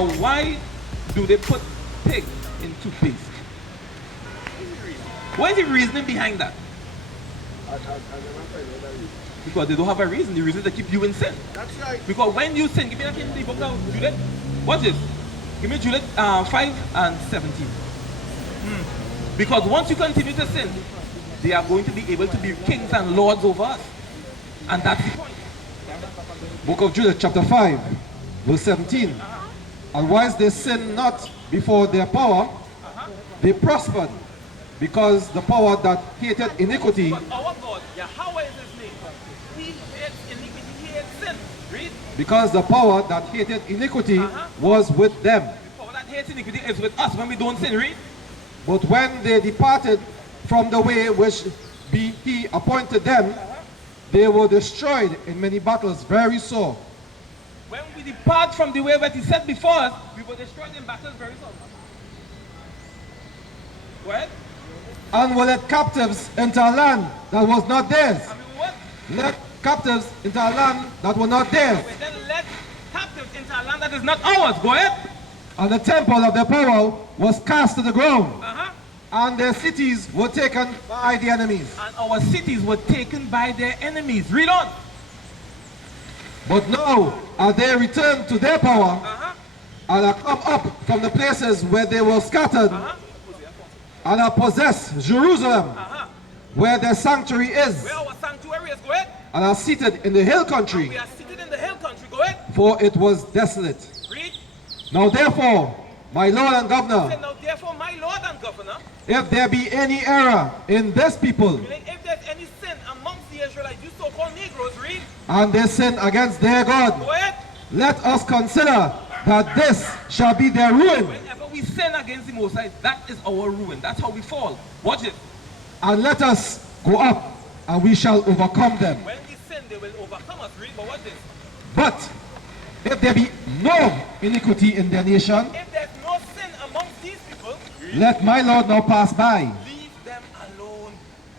Now, why do they put pig in toothpaste? What is the reasoning behind that? Because they don't have a reason. The reason is to keep you in sin. That's right. Because when you sin, give me that in the book now, Juliet. Watch this. Give me Juliet 5 and 17. Because once you continue to sin, they are going to be able to be kings and lords over us. And that's the point. Book of Judah, chapter 5, verse 17. And whilst they sinned not before their power, they prospered, because the power that hated iniquity. But our God, Yahawah is his name. He hates iniquity, he hates sin. Read. Because the power that hated iniquity was with them. The power that hates iniquity is with us when we don't sin. Read. But when they departed from the way which he appointed them, they were destroyed in many battles, very sore. When we depart from the way that he set before us, we were destroyed in battles very sore. Go ahead. And were led captives into a land that was not theirs. I mean what? Led captives into a land that were not theirs. We then led captives into a land that is not ours. Go ahead. And the temple of their power was cast to the ground. And their cities were taken by the enemies. And our cities were taken by their enemies. Read on. But now are they returned to their power, and are come up from the places where they were scattered, and are possessed Jerusalem, where their sanctuary is, Where our sanctuary is. Go ahead. and are seated in the hill country, We are seated in the hill country. Go ahead. for it was desolate. Read. Now therefore, my Lord and Governor, Now therefore, my Lord and Governor, if there be any error in this people, meaning if there's any sin amongst the Israelites, you so-called Negroes, read. and they sin against their God, Go ahead. let us consider that this shall be their ruin, Whenever we sin against the Most High, that is our ruin. That's how we fall. Watch it. and let us go up, and we shall overcome them. When we sin, they will overcome us. Read. But watch this. But if there be no iniquity in their nation, If there's no sin amongst these people, let my Lord now pass by, leave them alone.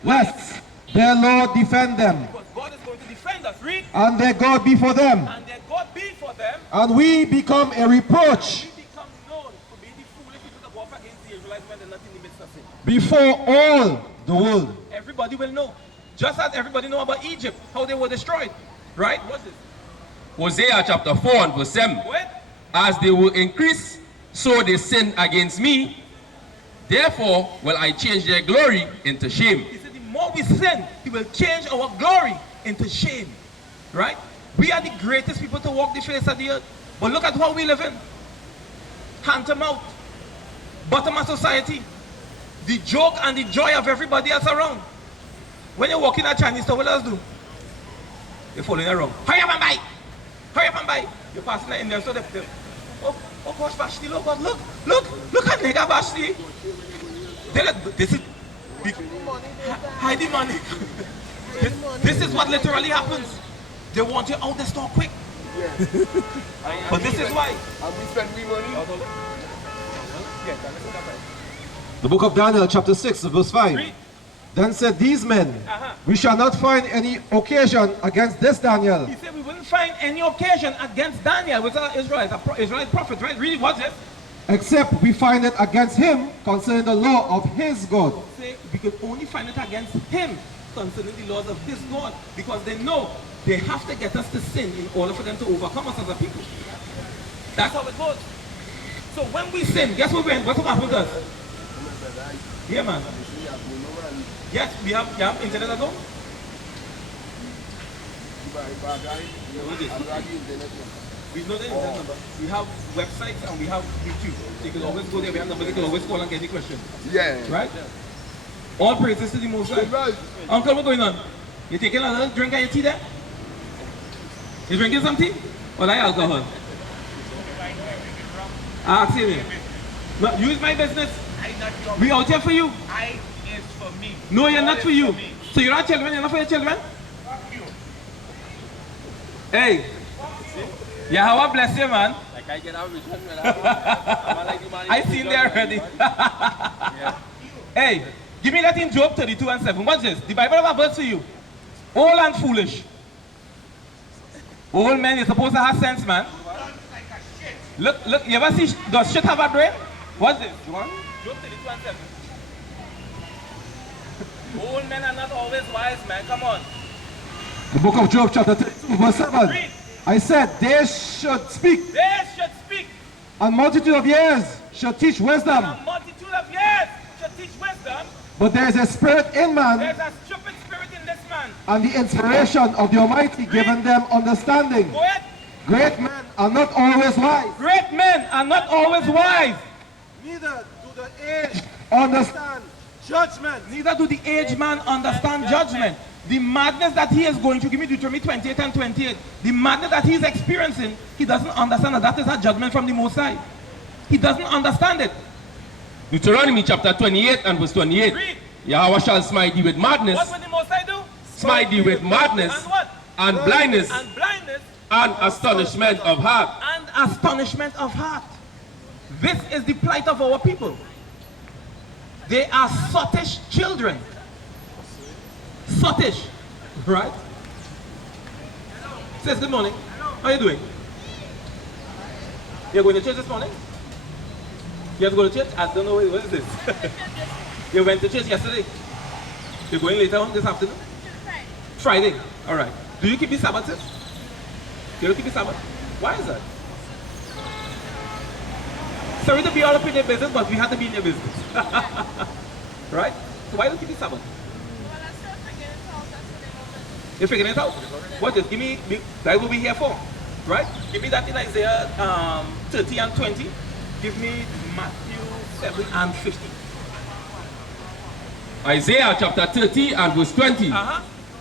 lest their Lord defend them, Because God is going to defend us. Read. and their God be for them, And their God be for them. and we become a reproach We become known to be the foolish people that walk against the Israelites when they're not in the midst of sin. before all the world. Everybody will know. Just as everybody know about Egypt, how they were destroyed. Right? What's this? Hosea chapter 4 and verse 7. What? As they will increase, so they sin against me. Therefore will I change their glory into shame. He said the more we sin, he will change our glory into shame. Right? We are the greatest people to walk the face of the earth. But look at how we live in. Hand to mouth. Bottom of society. The joke and the joy of everybody else around. When you walk in a Chinese store, what else do? You're following it wrong. Hurry up and buy! Hurry up and buy! You're passing the Indian store. Oh gosh, Vashti, look, God, look at nigga Vashti. This is big. Hide the money. This is what literally happens. They want you out the store quick. But this is why. And we spend we money. The book of Daniel, chapter 6, verse 5. Read. Then said these men, we shall not find any occasion against this Daniel, He said we wouldn't find any occasion against Daniel, which is an Israelite prophet, right? Read what's it? except we find it against him concerning the law of his God. Say we could only find it against him concerning the laws of his God, because they know they have to get us to sin in order for them to overcome us as a people. That's how it goes. So when we sin, guess what what's what happens to us? Yeah, man. Yes, you have internet at home? We know the internet number. We have websites and we have YouTube. So you can always go there. We have numbers. You can always call and get any questions. Yeah. Right? All praises to the Most High. Right. Uncle, what's going on? You taking a little drink of your tea there? You drinking some tea? Or like alcohol? Ask him. No, use my business. We out here for you. I is for me. No, you're God not is for you. me. So you're not children, you're not for your children? Fuck you. Hey. Yahawah bless you, man. Like I get out of return when I'm like the man. I seen there already. Hey, give me that in Job 32 and 7. What's this? The Bible have a verse for you. Old and foolish. Old men, you're supposed to have sense, man. Like a shit. Look, you ever see, does shit have a brain? What's this? You want? Job 32:7. Old men are not always wise, man. Come on. The book of Job chapter 32 verse 7. Read. I said, they should speak, They should speak. a multitude of years should teach wisdom. A multitude of years should teach wisdom. But there is a spirit in man, There's a stupid spirit in this man. and the inspiration of the Almighty giving them understanding. Go ahead. Great men are not always wise. Great men are not always wise. Neither do the aged understand judgment. Neither do the aged man understand judgment. The madness that he is going through, give me Deuteronomy 28 and 28. The madness that he is experiencing, he doesn't understand that is a judgment from the Most High. He doesn't understand it. Deuteronomy chapter 28 and verse 28. Read. Yahawah shall smite thee with madness, What will the Most High do? smite thee with madness, And what? and blindness, And blindness and astonishment of heart. And astonishment of heart. This is the plight of our people. They are sottish children. Sottish. Right? Says good morning. How are you doing? You're going to church this morning? You have to go to church? I don't know what is this. You went to church yesterday? You're going later on this afternoon? Friday. Alright. Do you keep the Sabbath, sis? You don't keep the Sabbath? Why is that? Sorry to be all up in your business, but we have to be in your business. Right? So why don't you keep the Sabbath? You're figuring it out? What is? Give me, that will be here for. Right? Give me that in Isaiah 30 and 20. Give me Matthew 7 and 50. Isaiah chapter 30 and verse 20.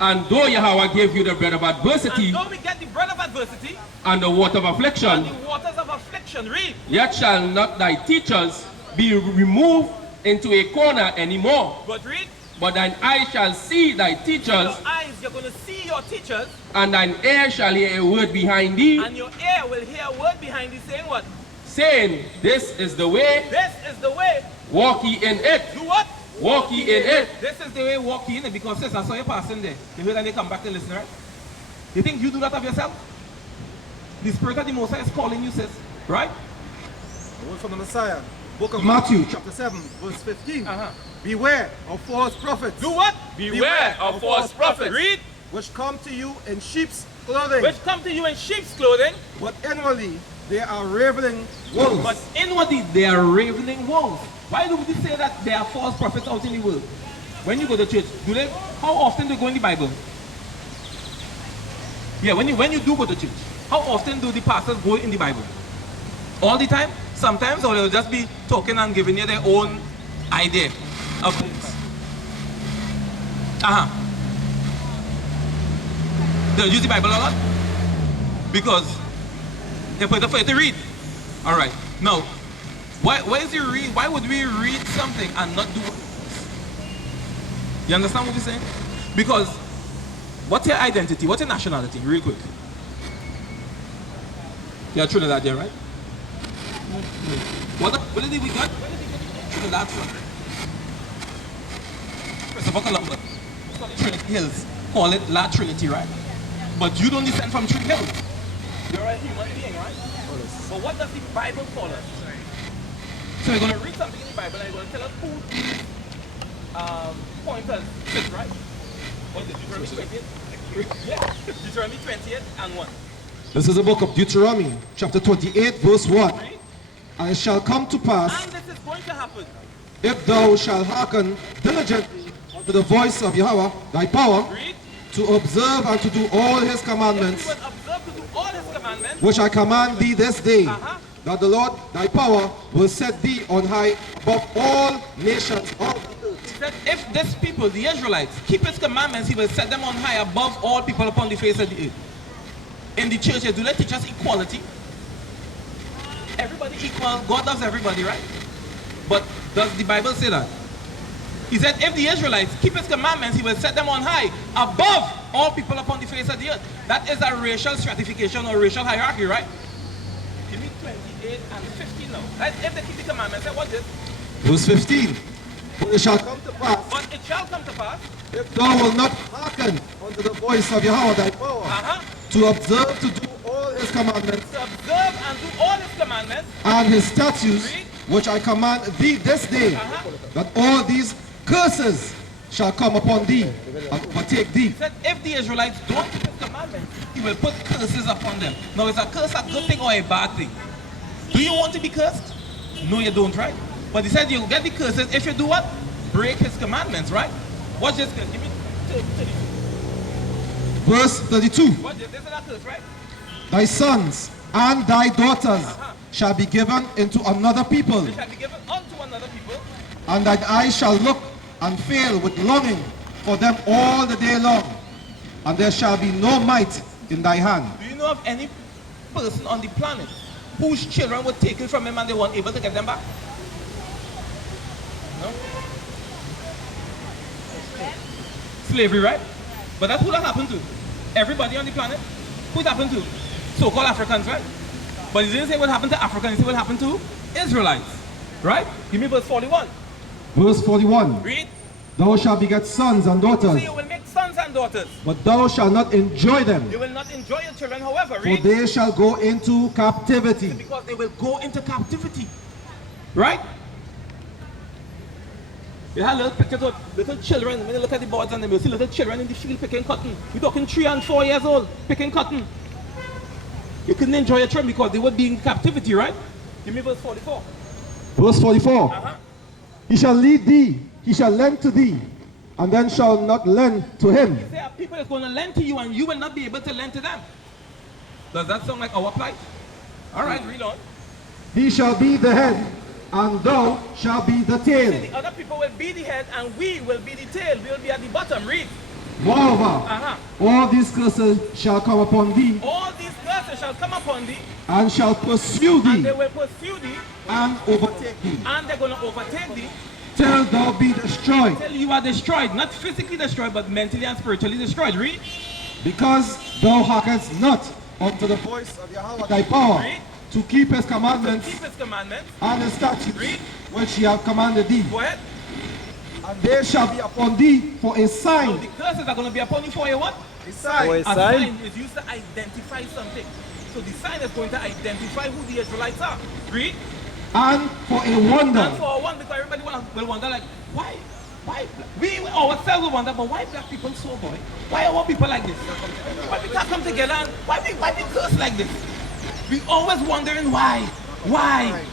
And though Yahawah gave you the bread of adversity And though we get the bread of adversity and the water of and affliction, the waters of affliction, read. yet shall not thy teachers be removed into a corner anymore. But read. But thine eye shall see thy teachers, Your eyes, you're going to see your teachers, and thine ear shall hear a word behind thee, and your ear will hear a word behind you saying what? saying, This is the way, This is the way. walk ye in it. Do what? Walk ye in it. This is the way walk in it, because sis, I saw you passing there. You hear that they come back to listen, right? You think you do that of yourself? The Spirit of the Most High is calling you, sis. Right? A word from the Messiah. Book of Matthew chapter 7 verse 15. Beware of false prophets. Do what? Beware of false prophets. Read. Which come to you in sheep's clothing, Which come to you in sheep's clothing, but inwardly they are ravening wolves. But inwardly, they are ravening wolves. Why do we say that there are false prophets out in the world? When you go to church, how often do you go in the Bible? Yeah, when you do go to church, how often do the pastors go in the Bible? All the time? Sometimes, or they'll just be talking and giving you their own idea of things. They'll use the Bible a lot because they put it for you to read. All right. Now, why would we read something and not do it? You understand what we're saying? Because what's your identity? What's your nationality? Real quick. You're Trinidad, yeah, right? What did we got? Trinidad from? Christopher Columbus. Trinity Hills. Call it La Trinity, right? But you don't descend from Trinity Hills. you're a human being, right? But what does the Bible call us? So we're going to Read something in the Bible and you're going to tell us who these pointers fit, right? What is it? Deuteronomy 28? Yeah. Deuteronomy 28 and 1. This is the book of Deuteronomy chapter 28 verse 1. Read. And it shall come to pass, And this is going to happen. if thou shalt hearken diligently unto the voice of Yahawah thy power, Read. to observe and to do all his If commandments, you will observe to do all his commandments, which I command thee this day, Uh-huh. that the Lord thy power will set thee on high above all nations of the earth. He said, if this people, the Israelites, keep his commandments, he will set them on high above all people upon the face of the earth. In the churches, do they teach us equality? Everybody equal. God loves everybody, right? But does the Bible say that? He said, if the Israelites keep his commandments, he will set them on high above all people upon the face of the earth. That is a racial stratification or racial hierarchy, right? Give me 28 and 50 now. Right? If they keep the commandments, say, what's this? Verse 15. But it shall come to pass, but it shall come to pass, if thou wilt not hearken unto the voice of Yahawah thy power, to observe to do all his commandments to observe and do all his commandments, and his statutes, Read. which I command thee this day, that all these curses shall come upon thee and overtake thee. he said if the Israelites don't keep his commandments, he will put curses upon them. Now is a curse a good thing or a bad thing? Do you want to be cursed? No, you don't, right? But he said you'll get the curses if you do what? Break his commandments, right? Watch this curse. Give me 32. Verse 32. Watch this. This is a curse, right? Thy sons and thy daughters shall be given into another people, They shall be given unto another people. and thine eyes shall look and fail with longing for them all the day long, and there shall be no might in thy hand. Do you know of any person on the planet whose children were taken from him and they weren't able to get them back? No? Slavery, right? But that's who that happened to. Everybody on the planet. Who it happened to? So-called Africans, right? But he didn't say what happened to Africans, he said what happened to Israelites. Right? Give me verse 41. Verse 41. Read. Thou shalt beget sons and So daughters, you will make sons and daughters. but thou shalt not enjoy them, You will not enjoy your children, however. for Read. they shall go into captivity. Because they will go into captivity. Right? You have little pictures of little children. When you look at the boards and them, you see little children in the field picking cotton. We're talking 3 and 4 years old picking cotton. You couldn't enjoy your children because they would be in captivity, right? Give me verse 44. Verse 44. He shall lead thee, he shall lend to thee, and then shall not lend to him. There are people that's going to lend to you and you will not be able to lend to them. Does that sound like our plight? All right, read on. He shall be the head, and thou shalt be the tail. The other people will be the head and we will be the tail. We will be at the bottom. Read. Moreover, all these curses shall come upon thee, All these curses shall come upon thee and shall pursue and they thee, will pursue thee and overtake thee, and they're going to overtake thee till thou be destroyed, till you are destroyed. Not physically destroyed, but mentally and spiritually destroyed. Read. because thou hearkenest not unto the voice of Yahawah thy power, Read. to keep his commandments Keep his commandments. and his statutes, Read. which he hath commanded thee. Go ahead. And they shall be upon thee for a Now sign. the curses are going to be upon you for a what? A sign. A sign is used to identify something. So the sign is going to identify who the Israelites are. Read. And for a wonder. And for one, because everybody will wonder like, why? We ourselves will wonder, but why black people so boy? Why are our people like this? Why we can't come together and why we curse like this? We always wondering why. Why?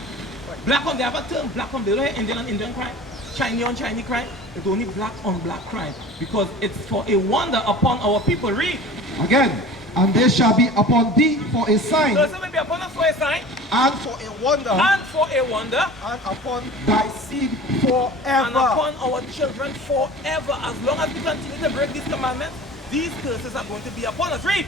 Black on, they have a term, black on, they don't have Indian on Indian crime, Chinese on Chinese crime. It's only black on black crime because it's for a wonder upon our people. Read. Again, and they shall be upon thee for a sign, So it will be upon us for a sign and for a wonder, and for a wonder and upon thy seed and forever. upon our children forever. As long as we continue to break these commandments, these curses are going to be upon us. Read.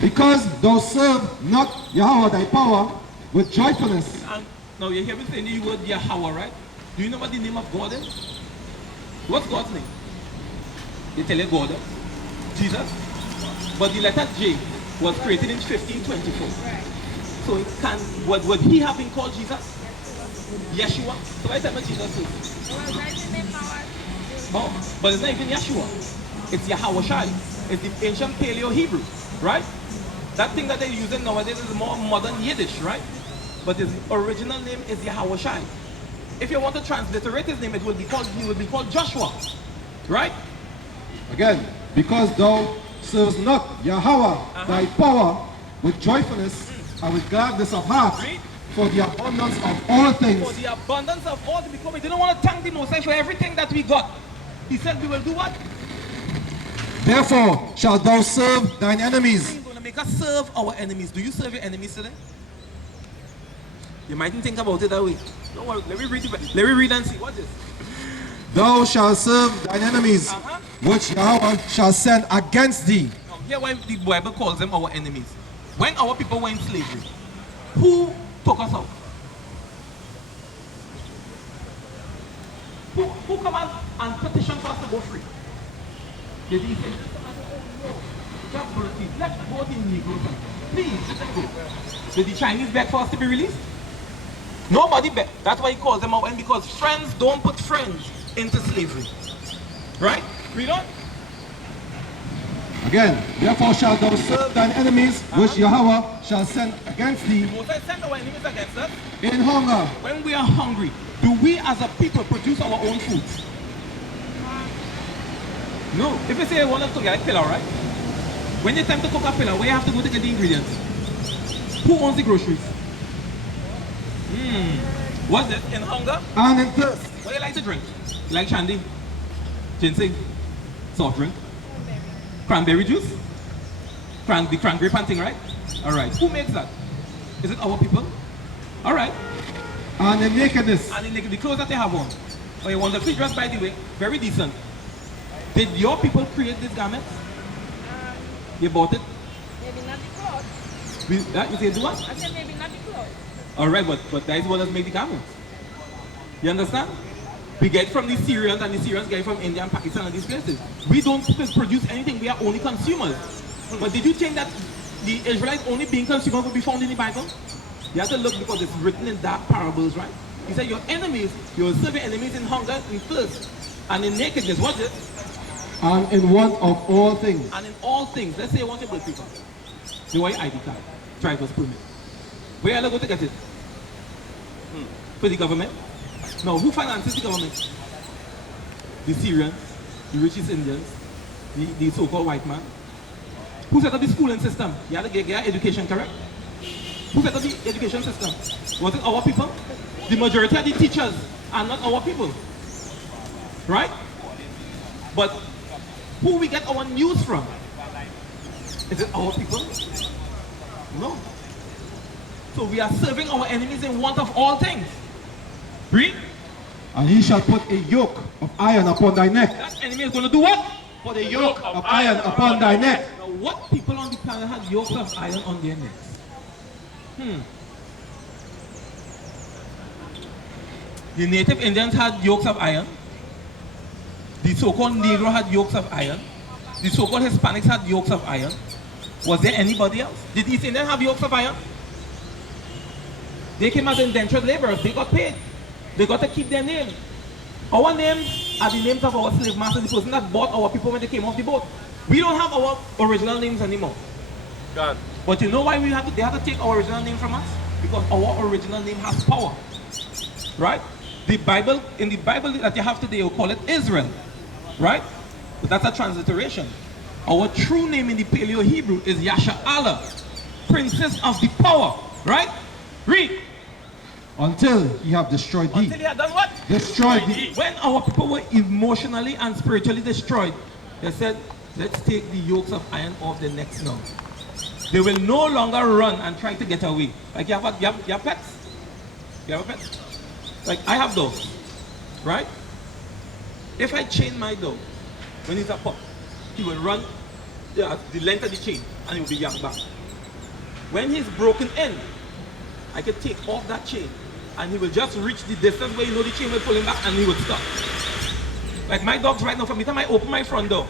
Because thou serve not Yahawah thy power with joyfulness. And now you hear me saying the word Yahawah, right? Do you know what the name of God is? What's God's name? They tell you God, Jesus. But the letter J was created in 1524. So it can, would he have been called Jesus? Yeshua? So I tell me Jesus is. Oh, but it's not even Yeshua. It's Yahawashi. It's the ancient Paleo Hebrew, right? That thing that they're using nowadays is more modern Yiddish, right? But his original name is Yahawashi. If you want to transliterate his name, he will be called Joshua, right? Again, because thou servest not Yahawah thy power with joyfulness and with gladness of heart, Read. for the abundance of all For things. the abundance of all, because we didn't want to thank the Most High for everything that we got. He said we will do what? Therefore shalt thou serve thine enemies. He's going to make us serve our enemies. Do you serve your enemies today? You mightn't think about it that way. Don't worry. Let me read and see. What is? Thou shalt serve thine enemies, which Yahawah shall send against thee. Now, here why the Bible calls them our enemies. When our people were in slavery, who took us out? Who come out and petitioned for us to go free? Did he say, just proceed, let's vote in Negroes. Please, let's go. Did the Chinese beg for us to be released? Nobody begged. That's why he calls them out, because friends don't put friends into slavery. Right? Read on. Again, therefore shalt thou serve thine enemies, which Yahawah shall send against thee Moses sent our enemies against us. in hunger. When we are hungry, do we as a people produce our own food? No. If you say you want to get a pillar, right? When it's time to cook a pillar, where you have to go to get the ingredients? Who owns the groceries? What's it? In hunger? And in thirst. What do you like to drink? You like shandy? Ginseng? Soft drink? Cranberry juice? The cranberry panting, right? Alright. Who makes that? Is it our people? Alright. And in nakedness. And the clothes that they have on. Oh, you want the free dress, by the way? Very decent. Did your people create these garments? You bought it? Maybe not the clothes. You say do what? I said maybe not the clothes. Alright, but that is what has made the garments. You understand? We get from the Syrians, and the Syrians get from India and Pakistan and these places. We don't produce anything, we are only consumers. But did you think that the Israelites only being consumers would be found in the Bible? You have to look because it's written in dark parables, right? He said your enemies, you will serve your enemies in hunger, in thirst, and in nakedness. Watch it. And in want of all things. And in all things. Let's say you want to birth people. You want your ID card, driver's permit. Where are you going to get it? For the government? No, who finances the government? The Syrians, the richest Indians, the so-called white man. Who set up the schooling system? You have to get education, correct? Who set up the education system? Was it our people? The majority of the teachers are not our people. Right? But who we get our news from? Is it our people? No. So we are serving our enemies in want of all things. Read. And he shall put a yoke of iron upon thy neck. That enemy is going to do what? Put a yoke of iron upon thy neck. Now what people on the planet had yokes of iron on their necks? The native Indians had yokes of iron. The so-called Negro had yokes of iron. The so-called Hispanics had yokes of iron. Was there anybody else? Did East Indians have yokes of iron? They came as indentured laborers. They got paid. They got to keep their name. Our names are the names of our slave masters, the person that bought our people when they came off the boat. We don't have our original names anymore. God. But you know why they have to take our original name from us? Because our original name has power. Right? In the Bible that you have today, you call it Israel. Right? But that's a transliteration. Our true name in the Paleo Hebrew is Yasha'Allah, Princess of the Power. Right? Read. Until he have destroyed thee. Until he had done what? Destroyed thee. When our people were emotionally and spiritually destroyed, they said, let's take the yokes of iron off their necks now. They will no longer run and try to get away. Like you have pets? You have a pet? Like I have dogs, right? If I chain my dog, when he's a pup, he will run the length of the chain and he will be yanked back. When he's broken in, I can take off that chain and he will just reach the distance where you know the chain will pull him back and he will stop. Like my dogs right now, from the time I open my front door,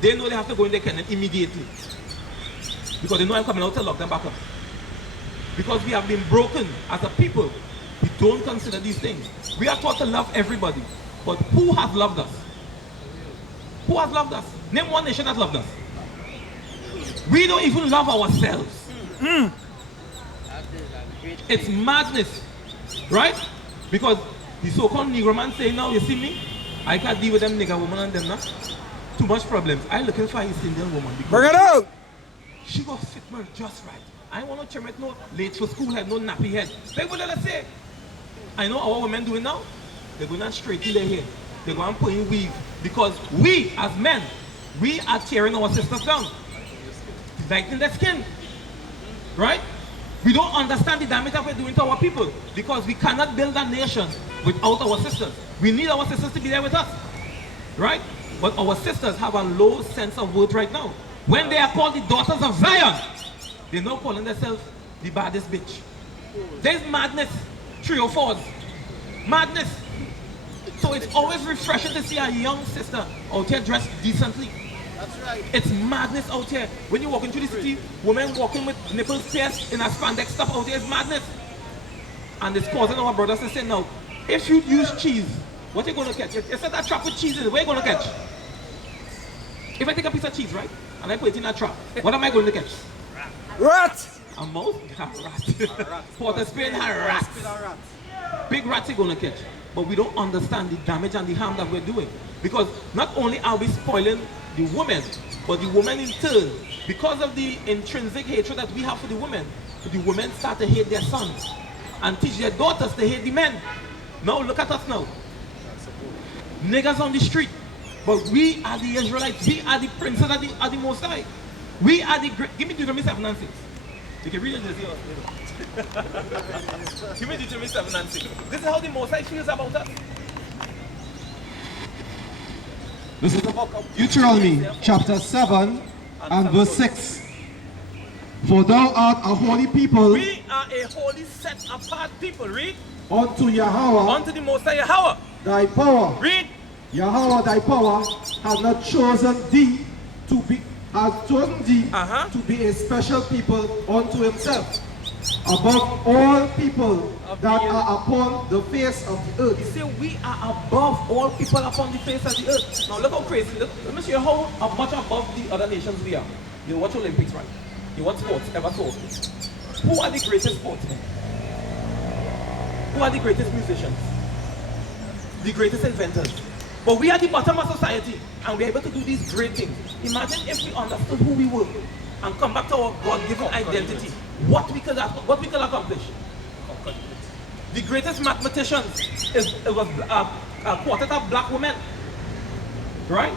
they know they have to go in their kennel immediately. Because they know I'm coming out to lock them back up. Because we have been broken as a people, we don't consider these things. We are taught to love everybody. But who has loved us? Who has loved us? Name one nation that loved us. We don't even love ourselves. It's madness. Right? Because the so-called Negro man saying now, you see me? I can't deal with them nigger woman and them now. Too much problems. I'm looking for a East Indian woman. Bring it out! She got fit me just right. I want to trim no late for school head, no nappy head. Like what did I say? I know our women doing now. They're going to straighten their hair. They're going to put in weave. Because we, as men, we are tearing our sisters down. Lightening their skin. Right? We don't understand the damage that we're doing to our people. Because we cannot build a nation without our sisters. We need our sisters to be there with us. Right? But our sisters have a low sense of worth right now. When they are called the daughters of Zion, they're now calling themselves the baddest bitch. There's madness. 304s. Madness. So it's always refreshing to see a young sister out here dressed decently. That's right. It's madness out here. When you walk into the city, women walking with nipples pierced in a spandex stuff out here is madness. And it's causing our brothers to say, now, if you use cheese, what are you going to catch? You said that trap with cheese in it, where are you going to catch? If I take a piece of cheese, right? and I put it in a trap, what am I going to catch? Rat! A mouse? A rat. Port of Spain had rats. Big rats are going to catch. But we don't understand the damage and the harm that we're doing. Because not only are we spoiling the women, but the women in turn, because of the intrinsic hatred that we have for the women start to hate their sons and teach their daughters to hate the men. Now look at us now. Niggas on the street. But we are the Israelites. We are the princes of the Most High. We are the great. Give me Deuteronomy 7 and 6. You can read it. Give me Deuteronomy 7 and 6. This is how the Most High feels about us. This is the book of Deuteronomy, chapter 7 and verse 6. For thou art a holy people. We are a holy set apart people. Read. Unto Yahawah. Unto the Most High Yahawah. Thy power. Read. Yahawah thy power has not chosen thee to be to be a special people unto himself, above all people that are upon the face of the earth. He said we are above all people upon the face of the earth. Now look how crazy. Let me show you how much above the other nations we are. You watch Olympics, right? You watch sports, ever so often. Who are the greatest sportsmen? Who are the greatest musicians? The greatest inventors? But we are the bottom of society, and we're able to do these great things. Imagine if we understood who we were and come back to our God-given identity, what we could accomplish. The greatest mathematicians was a quartet of black women. Right?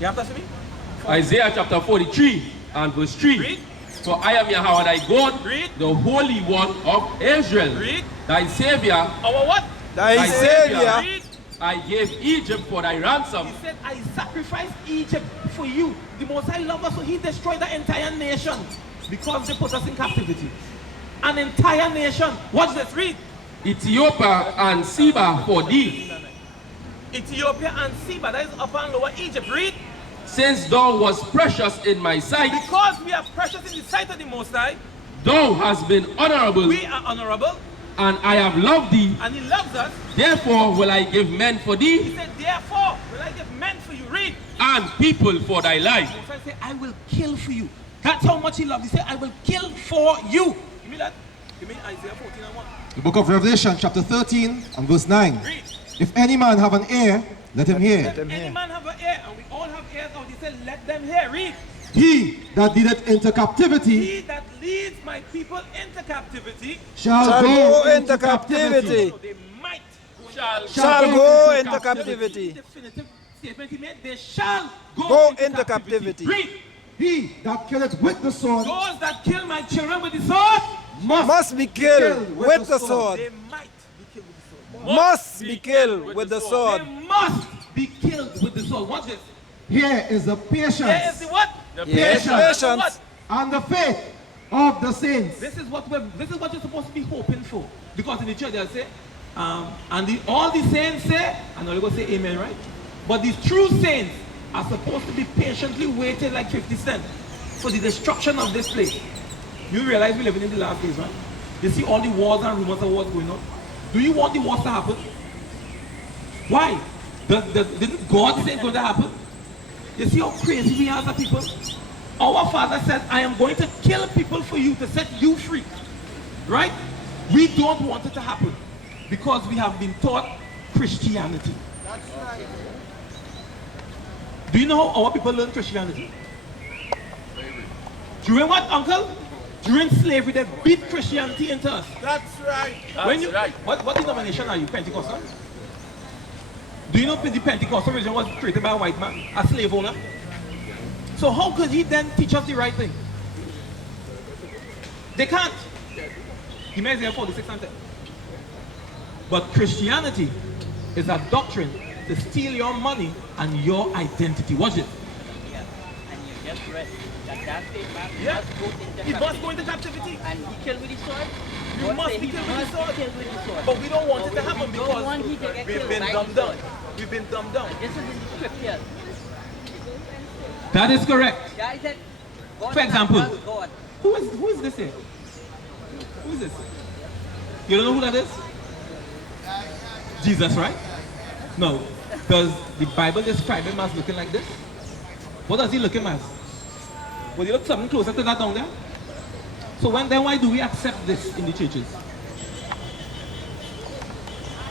You have that for me? Isaiah chapter 43 and verse 3. Read. For I am Yahawah thy God, Read. the Holy One of Israel. Read. Thy Savior. Our what? Thy Savior. Read. I gave Egypt for thy ransom. He said, I sacrificed Egypt for you. The Most High loved us, so he destroyed the entire nation because they put us in captivity. An entire nation. Watch this, read. Ethiopia and Seba for thee. Ethiopia and Seba, that is upper and lower Egypt. Read. Since thou was precious in my sight, Because we are precious in the sight of the Most High, thou hast been honorable, we are honorable, and I have loved thee. and he loves us. Therefore will I give men for He thee, said, therefore will I give men for you. Read. and people for thy life. Most High said, I will kill for you. That's how much he loved. He said, I will kill for you. Give me that. Give me Isaiah 14 and 1. The book of Revelation, chapter 13 and verse 9. Read. If any man have an ear, let him hear. Let any man have an ear, and we all have ears out. He said, let them hear. Read. He that leadeth into captivity He that leads my people into captivity shall go into captivity. so they might Shall go into captivity. definitive statement he made, they shall Go into captivity. Read. He that killeth with the sword Those that kill my children with the sword, Must be killed with the sword. they might be killed with the sword. Must be killed with the sword. They must be killed with the sword. Watch this. Here is the Here is patience the what? Yes, patience patience. and the faith of the saints. This is what you're supposed to be hoping for. Because in the church they'll say, all the saints say, and they're going to say amen, right? But these true saints are supposed to be patiently waiting like 50 cents for the destruction of this place. You realize we're living in the last days, right? You see all the wars and rumors of wars going on. Do you want the wars to happen? Why? Didn't God say it's going to happen? You see how crazy we are as a people? Our Father said, I am going to kill people for you to set you free. Right? We don't want it to happen because we have been taught Christianity. That's right. Do you know how our people learn Christianity? During what, uncle? During slavery, they beat Christianity into us. That's right. What denomination are you? Pentecostal? Do you know the Pentecostal religion was created by a white man, a slave owner? So how could he then teach us the right thing? They can't. He may say 46 and 10. But Christianity is a doctrine to steal your money and your identity. Watch it. Yeah. And you just read that same man Yeah. must go into He must captivity. go into captivity. And he killed with his sword. You God must say be he killed with must the sword. be killed with the sword. But we don't want But it to we happen don't want because he to get we've killed been by dumbed the down. sword. We've been dumbed down. This is in the scriptures. That is correct. Guys said, God For example, is God. Who is this here? Who is this? You don't know who that is? Jesus, right? No. Does the Bible describe him as looking like this? What does he look him as? Would he look something closer to that down there? So why do we accept this in the churches?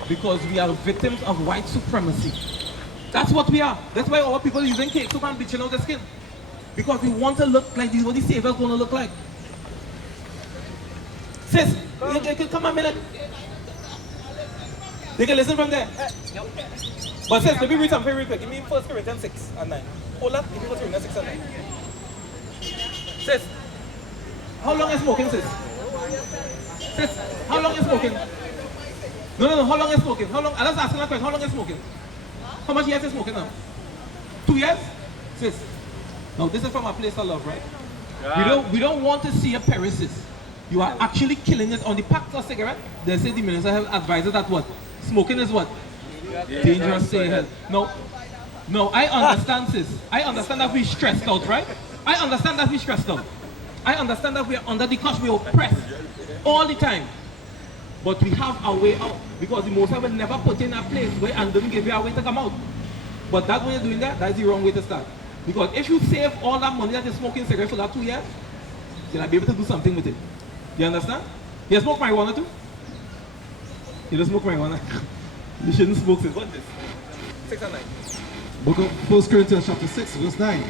Because we are victims of white supremacy. That's what we are. That's why our people are using cake soap and bleaching out their skin. Because we want to look like this, what the Savior is going to look like. Sis, you can come a minute. They can listen from there. But sis, let me read something real quick. Give me 1 Corinthians 6 and 9. Hold up, give me 1 Corinthians 6 and 9. Sis, how long is smoking, sis? Sis, how long is smoking? No, how long is smoking? How long? I was asking that question. How long is smoking? How much years is smoking now? 2 years? Sis, now this is from a place of love, right? We don't want to see a perish. You are actually killing it. On the pack of cigarette, they say the minister have advised that what? Smoking is what? Dangerous to health. No, I understand, sis. I understand that we're stressed out, right? I understand that we're stressed out. I understand that we are under the cosh, we are oppressed all the time. But we have our way out. Because the Most High will never put in a place where and don't give you a way to come out. But that way you're doing that is the wrong way to start. Because if you save all that money that you're smoking cigarette for that 2 years, then I'll be able to do something with it. You understand? You smoke marijuana too? You don't smoke marijuana. You shouldn't smoke this. What's this? 6 and 9. Book of 1 Corinthians chapter 6, verse 9.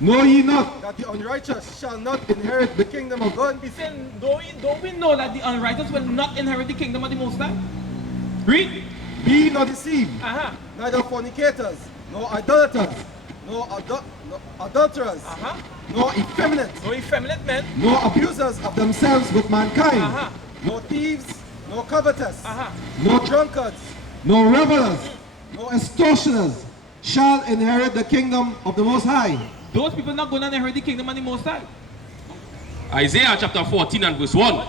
Know ye not that the unrighteous shall not inherit the kingdom of God? He's saying, don't we know that the unrighteous will not inherit the kingdom of the Most High? Read. Be not deceived, Neither fornicators, nor idolaters, nor adulterers, nor effeminate men, nor abusers of themselves with mankind, nor thieves, nor covetous, nor drunkards, nor revelers, nor extortioners shall inherit the kingdom of the Most High. Those people not going to inherit the kingdom of the Most High. Isaiah chapter 14 and verse 1.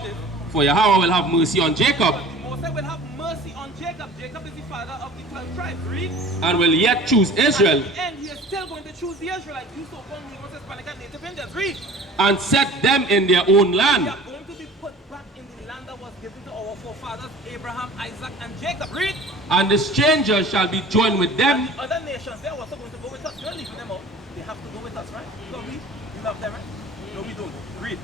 For Yahawah will have mercy on Jacob. The Most High will have mercy on Jacob. Jacob is the father of the 12 tribes. Read. And will yet choose Israel. And he is still going to choose the Israelites. You so-called Negroes, Hispanic, and Native Indians. Read. And set them in their own They land. are going to be put back in the land that was given to our forefathers, Abraham, Isaac, and Jacob. Read. And the strangers shall be joined with them. And the other nations, they are also going to go with us. We're not leaving them out. They have to go with us, right? So we love them, right? No, we don't. Read.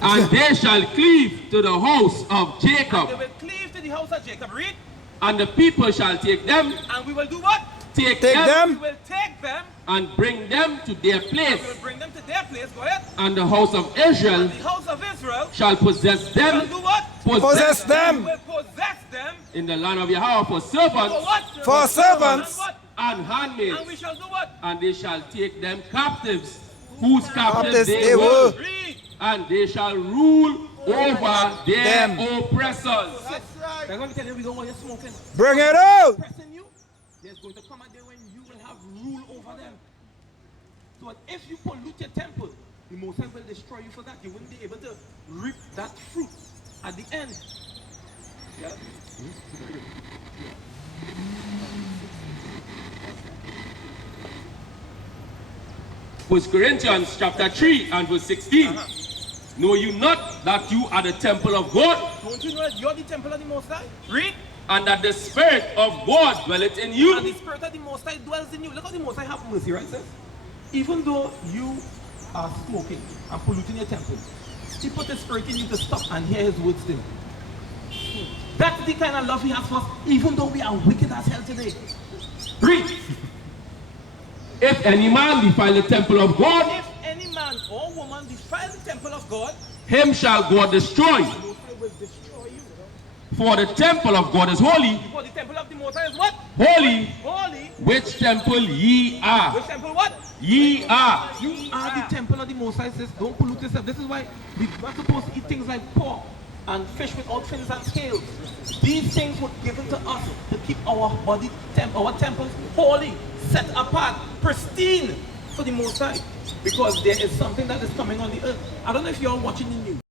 And they shall cleave to the house of They Jacob. will cleave to the house of Jacob. Read. And the people shall take them. And we will do what? Take We them. will take them. And bring them to their We place. will bring them to their place. Go ahead. And the house of Israel The house of Israel shall possess shall them. do what? Possess We them will possess them In the land of Yahawah for for servants what? for servants And what? and And handmaids. we shall do what? And they shall take them captives, whose captives Captives they they were. were. Read. And they shall rule over their Them. oppressors. That's why we tell you we don't want you smoking. Bring it out. Pressing you, there's going to come a day when you will have rule over them. So if you pollute your temple, the Most High will destroy you for that. You wouldn't be able to reap that fruit at the end. Yeah? 1 Corinthians chapter 3 and verse 16. Know you not that you are the temple of God, Don't you know that you're the temple of the Most High? Read. and that the Spirit of God dwelleth in And you? the Spirit of the Most High dwells in you. Look how the Most High have mercy, right, sis? Even though you are smoking and polluting your temple, He put the Spirit in you to stop and hear His words still. That's the kind of love He has for us, even though we are wicked as hell today. Read. If any man defile the temple of God, If any man or woman defile the temple of God, him shall God destroy. the Most High will destroy you. For the temple of God is holy. For the temple of the Most High is what? Holy, Holy. which temple ye are. Which temple what? Ye are. You are the temple of the Most High, sis. Don't pollute yourself. This is why we're not supposed to eat things like pork and fish without fins and scales. These things were given to us to keep our body, our temples holy, set apart, pristine for the Most High. Because there is something that is coming on the earth. I don't know if you're watching the news.